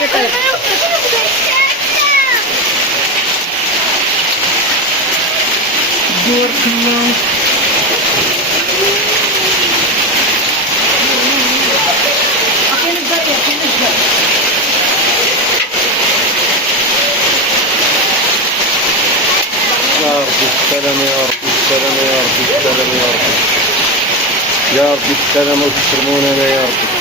بارك الله. يا رب السلام، يا رب السلام، يا رب السلام، يا رب، يا رب السلام وتكرمونا يا رب.